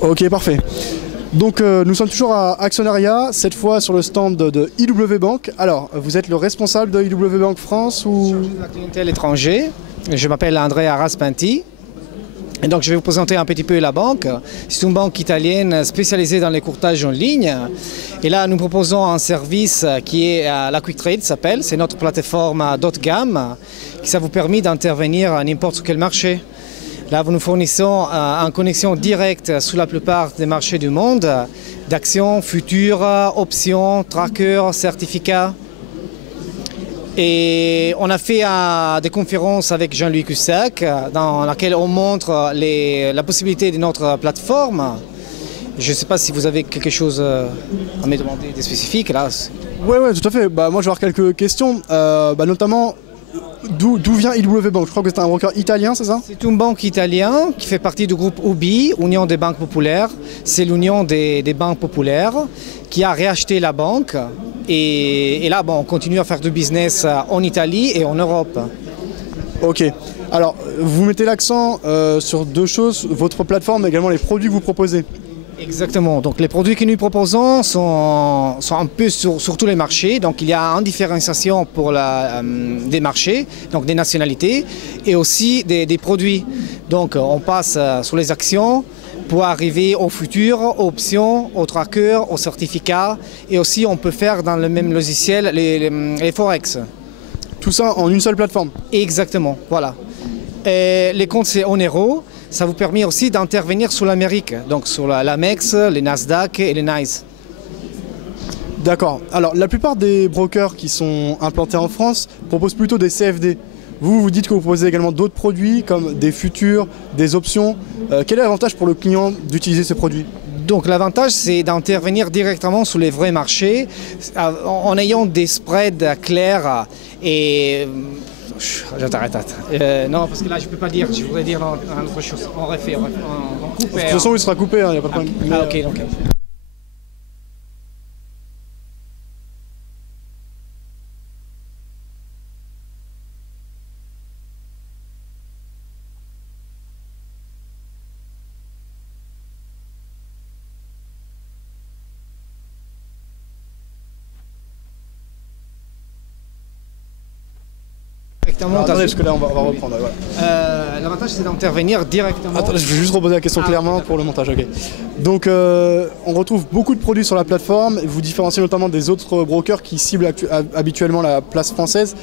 Ok, parfait. Donc nous sommes toujours à Actionnariat, cette fois sur le stand de IW Bank. Alors, vous êtes le responsable de IW Bank France ou... Chargé de la clientèle étrangère. Je m'appelle Andrea Raspinti. Et donc je vais vous présenter un petit peu la banque. C'est une banque italienne spécialisée dans les courtages en ligne. Et là, nous proposons un service qui est la Quick Trade, s'appelle. C'est notre plateforme haut de gamme qui ça vous permet d'intervenir à n'importe quel marché. Là, nous fournissons en connexion directe sur la plupart des marchés du monde d'actions, futures, options, trackers, certificats. Et on a fait des conférences avec Jean-Louis Cussac dans laquelle on montre la possibilité de notre plateforme. Je ne sais pas si vous avez quelque chose à me demander de spécifique là. Oui, tout à fait. Moi, je vais avoir quelques questions, notamment d'où vient IW Bank? Je crois que c'est un broker italien, c'est ça? C'est une banque italienne qui fait partie du groupe UBI, Union des banques populaires. C'est l'union des banques populaires qui a réacheté la banque. Et là, on continue à faire du business en Italie et en Europe. Ok. Alors, vous mettez l'accent sur deux choses, votre plateforme et également les produits que vous proposez. Exactement. Donc les produits que nous proposons sont un peu sur tous les marchés. Donc il y a une différenciation pour des marchés, donc des nationalités et aussi des produits. Donc on passe sur les actions pour arriver au futur, aux options, aux trackers, aux certificats et aussi on peut faire dans le même logiciel les forex. Tout ça en une seule plateforme? Exactement, voilà. Et les comptes c'est en euros. Ça vous permet aussi d'intervenir sur l'Amérique, donc sur l'Amex, les Nasdaq et les NYSE. D'accord. Alors, la plupart des brokers qui sont implantés en France proposent plutôt des CFD. Vous dites que vous proposez également d'autres produits comme des futurs, des options. Quel est l'avantage pour le client d'utiliser ces produits? Donc l'avantage, c'est d'intervenir directement sur les vrais marchés en ayant des spreads clairs et... Je t'arrête. Non, parce que là, je ne peux pas dire, je voudrais dire autre chose. On refait, on coupe. De toute façon, il sera coupé, il n'y a pas de problème. Ok. Alors, attendez, parce que là, on va reprendre. Voilà. L'avantage, c'est d'intervenir directement. Attendez, je vais juste reposer la question clairement pour le montage. Ok. Donc, on retrouve beaucoup de produits sur la plateforme. Vous différenciez notamment des autres brokers qui ciblent habituellement la place française.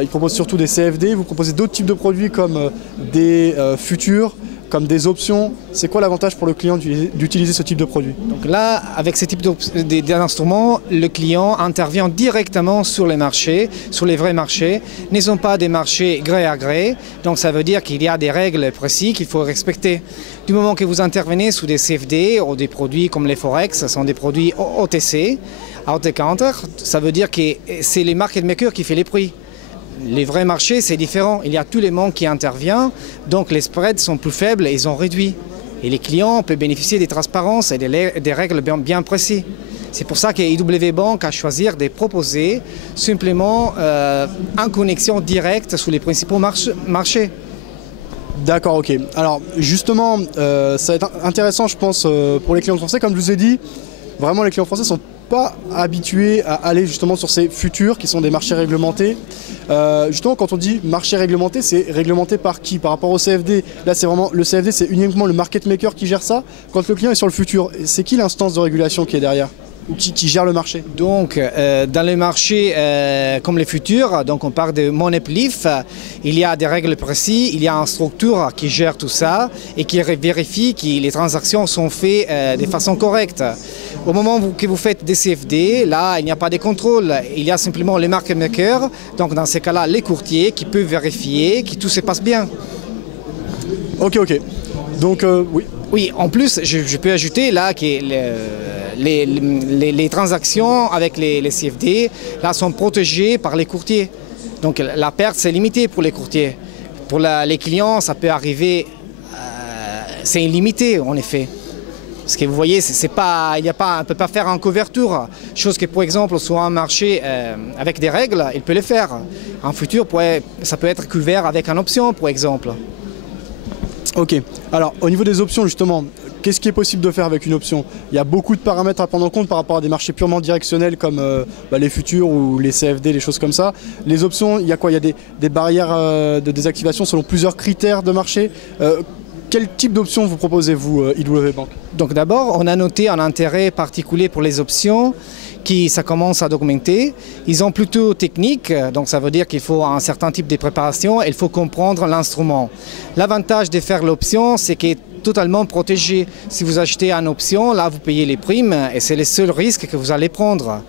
Ils proposent surtout des CFD. Vous proposez d'autres types de produits comme des futurs, comme des options. C'est quoi l'avantage pour le client d'utiliser ce type de produit? Donc là, avec ce type d'instruments, le client intervient directement sur les marchés, sur les vrais marchés. Ne sont pas des marchés gré à gré, donc ça veut dire qu'il y a des règles précises qu'il faut respecter. Du moment que vous intervenez sous des CFD ou des produits comme les Forex, ce sont des produits OTC, out the counter, ça veut dire que c'est les market makers qui font les prix. Les vrais marchés, c'est différent. Il y a tout le monde qui intervient, donc les spreads sont plus faibles et ils ont réduit. Et les clients peuvent bénéficier des transparences et des règles bien précises. C'est pour ça que IW Bank a choisi de proposer simplement en connexion directe sur les principaux marchés. D'accord, ok. Alors justement, ça va être intéressant, je pense, pour les clients français. Comme je vous ai dit, vraiment les clients français sont pas habitués à aller justement sur ces futurs qui sont des marchés réglementés. Justement, quand on dit marché réglementé, c'est réglementé par qui? Par rapport au CFD, là c'est vraiment le CFD, c'est uniquement le market maker qui gère ça. Quand le client est sur le futur, c'est qui l'instance de régulation qui est derrière ou qui gère le marché? Donc, dans les marchés comme les futurs, donc on parle de Moneplif, il y a des règles précises, il y a une structure qui gère tout ça et qui vérifie que les transactions sont faites de façon correcte. Au moment que vous faites des CFD, là, il n'y a pas de contrôle, il y a simplement les market makers, donc dans ces cas-là, les courtiers qui peuvent vérifier que tout se passe bien. Ok. Donc, oui. Oui, en plus, je peux ajouter là que les transactions avec les CFD là, sont protégées par les courtiers. Donc la perte, c'est limité pour les courtiers. Pour les clients, ça peut arriver, c'est illimité en effet. Parce que vous voyez, on ne peut pas faire en couverture. Chose que, par exemple, sur un marché avec des règles, il peut le faire. En futur, ça peut être couvert avec une option, par exemple. Ok. Alors, au niveau des options, justement, qu'est-ce qui est possible de faire avec une option? Il y a beaucoup de paramètres à prendre en compte par rapport à des marchés purement directionnels comme les futurs ou les CFD, les choses comme ça. Les options, il y a quoi? Il y a des barrières de désactivation selon plusieurs critères de marché. Quel type d'options vous proposez-vous, IW Bank? Donc d'abord, on a noté un intérêt particulier pour les options ça commence à augmenter. Ils sont plutôt techniques, donc ça veut dire qu'il faut un certain type de préparation et il faut comprendre l'instrument. L'avantage de faire l'option, c'est qu'il est totalement protégé. Si vous achetez une option, là vous payez les primes et c'est le seul risque que vous allez prendre.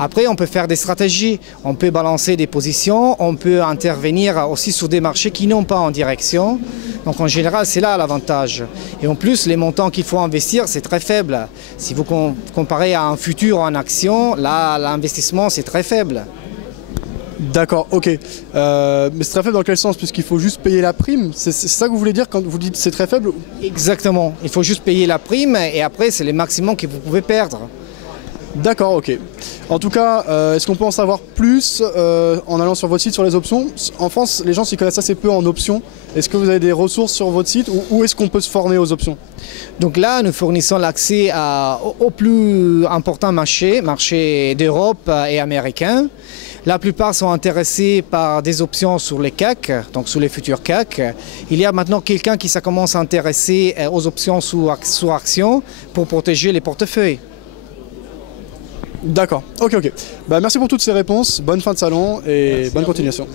Après, on peut faire des stratégies, on peut balancer des positions, on peut intervenir aussi sur des marchés qui n'ont pas en direction. Donc en général, c'est là l'avantage. Et en plus, les montants qu'il faut investir, c'est très faible. Si vous comparez à un futur en action, là, l'investissement, c'est très faible. D'accord, ok. Mais c'est très faible dans quel sens? Puisqu'il faut juste payer la prime. C'est ça que vous voulez dire quand vous dites c'est très faible? Exactement. Il faut juste payer la prime et après, c'est le maximum que vous pouvez perdre. D'accord, ok. En tout cas, est-ce qu'on peut en savoir plus en allant sur votre site sur les options? En France, les gens s'y connaissent assez peu en options. Est-ce que vous avez des ressources sur votre site ou où est-ce qu'on peut se former aux options? Donc là, nous fournissons l'accès aux plus importants marchés d'Europe et américains. La plupart sont intéressés par des options sur les CAC, donc sur les futurs CAC. Il y a maintenant quelqu'un qui commence à s'intéresser aux options sous actions pour protéger les portefeuilles. D'accord, ok. Bah, merci pour toutes ces réponses, bonne fin de salon et bonne continuation.